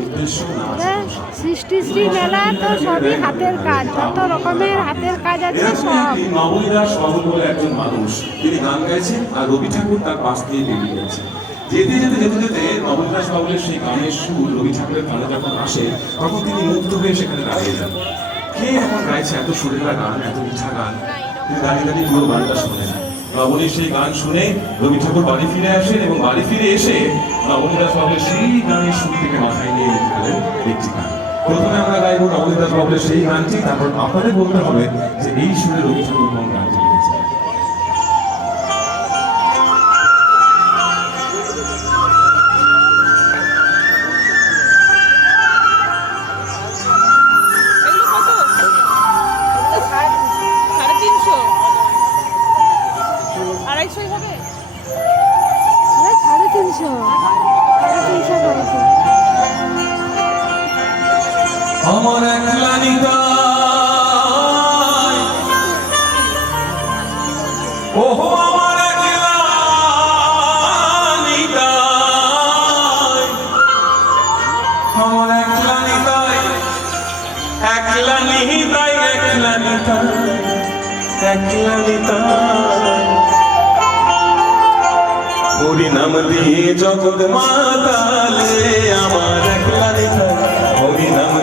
উদ্দেশ্য নাচ। সৃষ্টি শ্রী মেলা তো সবই হাতের কাজ, যত রকমের হাতের কাজ আছে সব। মামনি দাস বাবুল বলে একজন মানুষ, তিনি গান গাইছেন আর রবি ঠাকুর তার পাশ দিয়ে বেরিয়ে গেছে। যেতে যেতে যেতে যেতে মামনি দাস বাবুলের সেই গানের সুর রবি ঠাকুরের কানে যখন আসে, তখন তিনি মুগ্ধ হয়ে সেখানে দাঁড়িয়ে যান। কে এখন গাইছে এত সুরেলা গান, এত মিঠা গান? তিনি দাঁড়িয়ে দাঁড়িয়ে পুরো গানটা শোনেন। মামনির সেই গান শুনে রবি ঠাকুর বাড়ি ফিরে আসেন এবং বাড়ি ফিরে এসে মামনি দাস বাবুলের সেই গানের সুর থেকে মাথায় নিয়ে লিখে ফেলেন একটি গান। প্রথমে আমরা গাইব মামনি দাস বাবুলের সেই গানটি, তারপর আপনাদের বলতে হবে যে এই সুরে রবি ঠাকুর কোন গানটি লিখেছেন। আমার একলা নিতাই, ওহো আমার একলা নিতাই, আমার একলা নিতাই, একলা নিতাই, একলা নিতাই, একলা নিতাই, হরি নাম দিয়ে জগৎ মাতালে